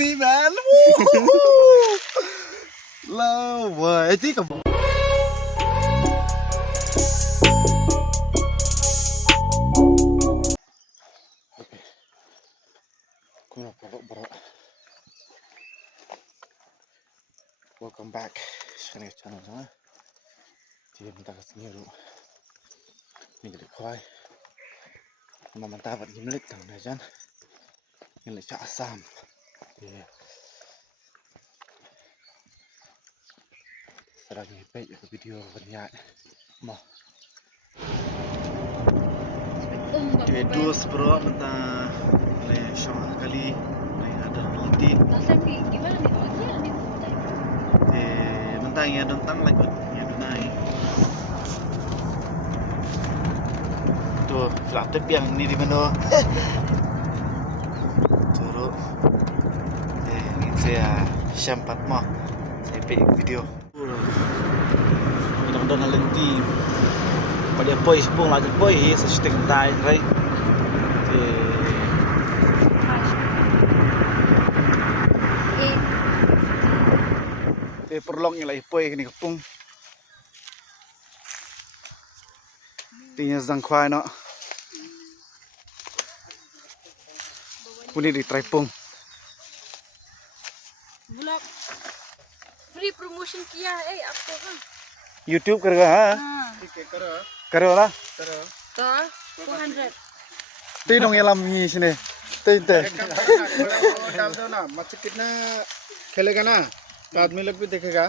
sexy man. Lâu vậy chứ còn welcome back sa channel sana. Jadi minta kasih dulu. Ini dari Khwai. Mantap buat gimlet tang najan. Gimlet cak Assam. Seragi baik video banyak. Mah. Itu sebro mentah le syah kali ada nanti. Assam gimana nih? Mentah ya tentang lagi ya dunai. Tuh, flatep yang ini di mana? Terus, ini saya Assam mah. Saya pilih video. Mudah-mudahan nanti pada poi sepung lagi poi sesting tai, right? Perlong yang lagi poi ni kepung. Tinya zang Khwai no. Puni di tripung. Vlog free promotion किया है आपको हाँ YouTube करेगा हाँ ठीक है करो ला तो 200 तीनों ये लम्बी इसने तीन डाल दो ना मच्छी कितना खेलेगा ना तो आदमी लोग भी देखेगा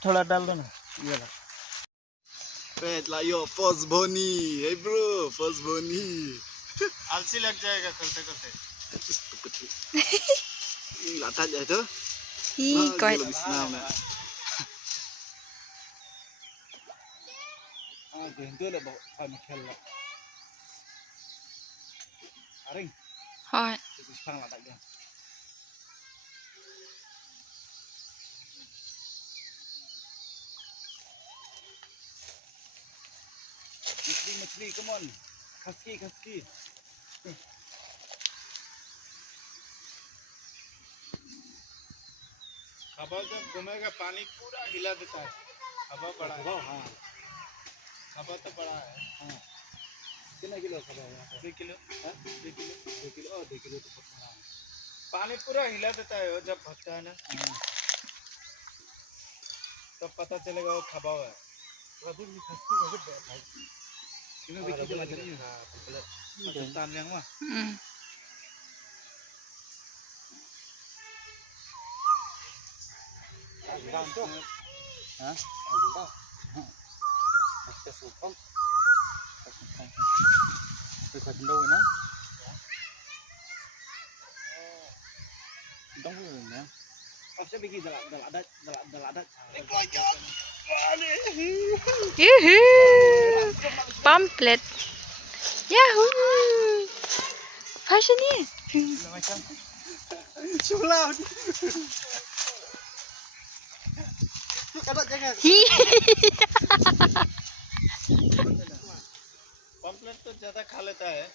थोड़ा डाल दो ना ये ला ला यो फर्स्ट बोनी हे ब्रो फर्स्ट बोनी आलसी लग जाएगा करते करते लाता जाए तो ही कोई Gentul lah bawa kami खेलना Aring हाँ terus pang lah tak dia मछली come on खसकी हवा जब घूमेगा पानी पूरा हिला देता है हवा बड़ा है हाँ हवा तो बड़ा है हाँ कितना किलो खबर है 2 किलो हाँ 2 किलो और 2 किलो तो बहुत बड़ा है पानी पूरा हिला देता है वो जब भगता है ना तब पता चलेगा वो खबा हुआ है अभी भी खसकी बहुत भाई ini bikin dia macam ni Pakistan yang mah Azam tu ha Azam Pasti sukong Tôi phải đâu rồi nè Đông rồi nè Saya bikin dalam adat Yuhu pamphlet Yahoo fashion ni macam Sulau pamphlet तो ज्यादा खा लेता है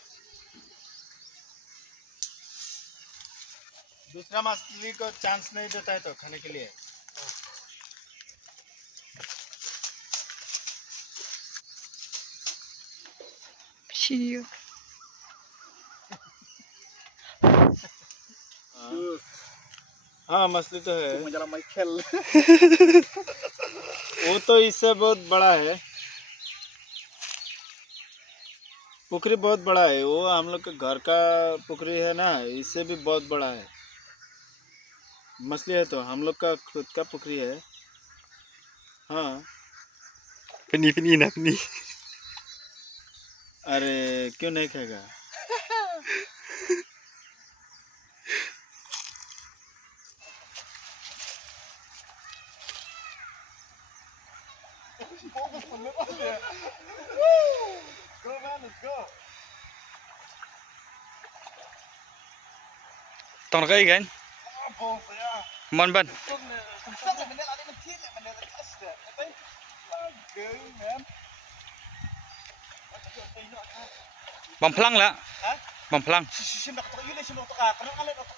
दूसरा मछली को चांस नहीं देता है तो खाने के लिए Video हाँ मछली तो है menjalan Michael वो तो इससे बहुत बड़ा है पुखरी बहुत बड़ा है वो हम लोग के घर का पुखरी है ना इससे भी बहुत बड़ा है मछली है तो हम लोग का खुद का पुखरी है हाँ Peni ना peni अरे क्यों नहीं खाएगा Go man, let's go. Tông cái gì anh? Món bẩn. Bom pelang lah. Hah? Bom pelang. Sim dah ketuk yun sim dah ketuk kena ngalet ketuk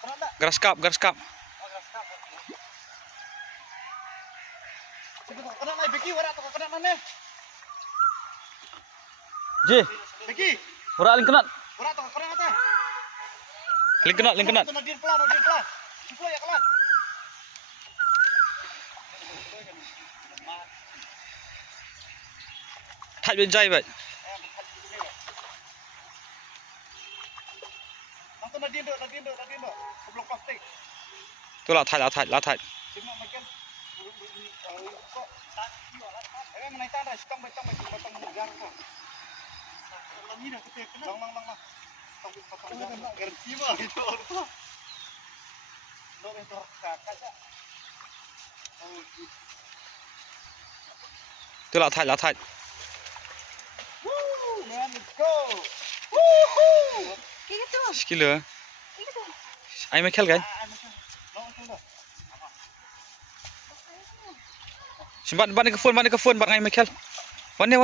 kena dah. Garas kap, garas kap. Sim ketuk kena naik Becky wara ketuk kena mana? Je, Becky, ora ling kenat. wara ketuk kena ngata. Ling kenat. Tu nadin pelan. Ciplo ya kelan. Thaj bên dây vậy. Nang tu nadin do. Blok plastik. Tu là thaj. Sim nak makan. Kok tak yo lah. Memang naik tanah, setong batang menegar kok. Lang ni dah ketek kena. Lang. Tong garansi mah itu. Lo itu kakak aja. Tu là thaj. Woo, man, let's go. Kaya tu. Skiller. Ai mới khel cái. Simpan ban ke phone bang ai mới khel. Wan ni.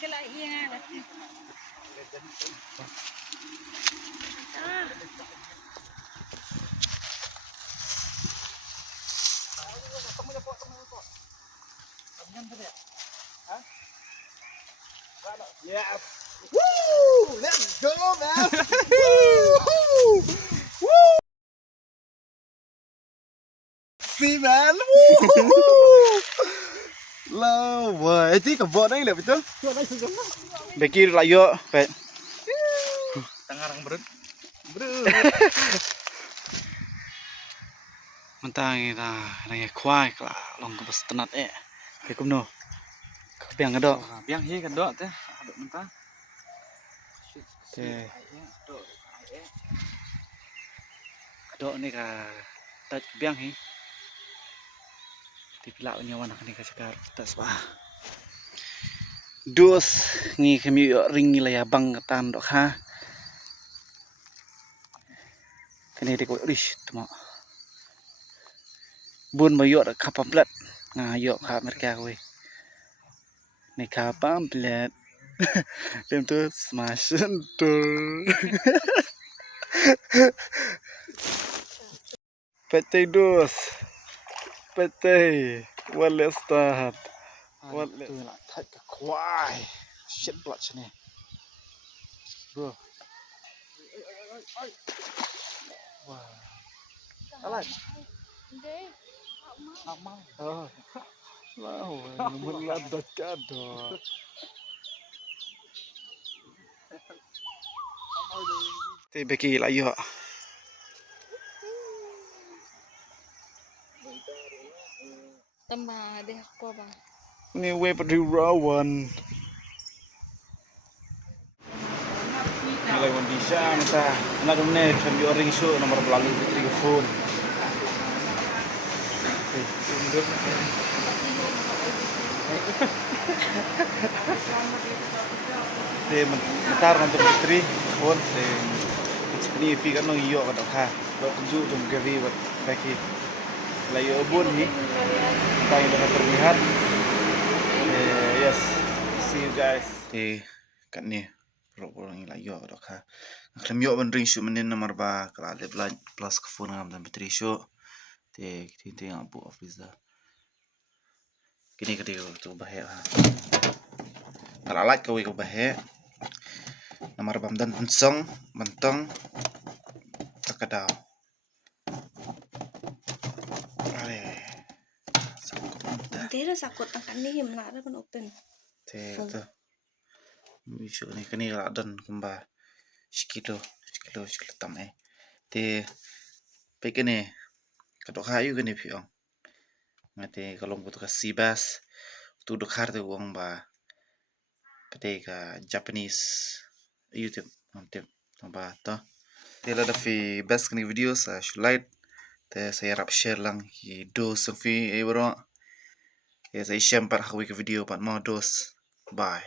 Kala iya na. Yes. Woo! Let's go, man. Woo! See, man. Woo! Lâu rồi, tí cầm vợ đấy là betul. Becky lại yo, phải. Tangarang berut. Mentang ta nang khwai kla long ke bestenat ke kumno. Biang kedok. Biang hi kedok teh. Aduk mentang. Teh. Kedok ni ka taj biang hi. Tipilak punya warna ni ka sekar tas ba. Dos ngi kami ring la ya bang tan dok ha. Kini dek rish tuma. Bun bayok dak kapamplet. Ngayok ka mereka we. Ni kapamplet. Dem tu smash tur. Petay dos. Petay. Wala start. Wala. Tu nak thaj ke Khwai. Shit pula sini. Bro. Wah. Alah. Hindi. Amal. Oh. Lawan meladak kado. Te Becky lại yo. Tama deh ako ba. Ni we padu rawan. Nilai kondisi kita. Nak kemana? Kami orang isu nomor pelalu di phone. Thì mình ta làm từ tri phone thì ni phi kan nong iyo ka ha ba tunjuk jom gavi ba baki la yo bun ni tayo na terlihat yes see you guys thì kan ni pro ni la yo ka ha klam yo ban ring shoot menin nomor ba kala le plus ka phone ngam dan battery show thì tin abu officer kini tu bahe ha kala like ka we ko bahe nomor bam dan pensong mentong takadaw ale Hindi na sakot ang kanihim na rin open. te to misu ni kani la dan kumba skilo tam te pe kene kadok hayu kene piong ngate kalong butuh ka sibas tu dok har te wong ba pete ka Japanese YouTube mantep tambah to te la da fi best kani videos shulait te saya rap share lang ki dos fi bro ya saya share par hawi ke video pat mo dos bye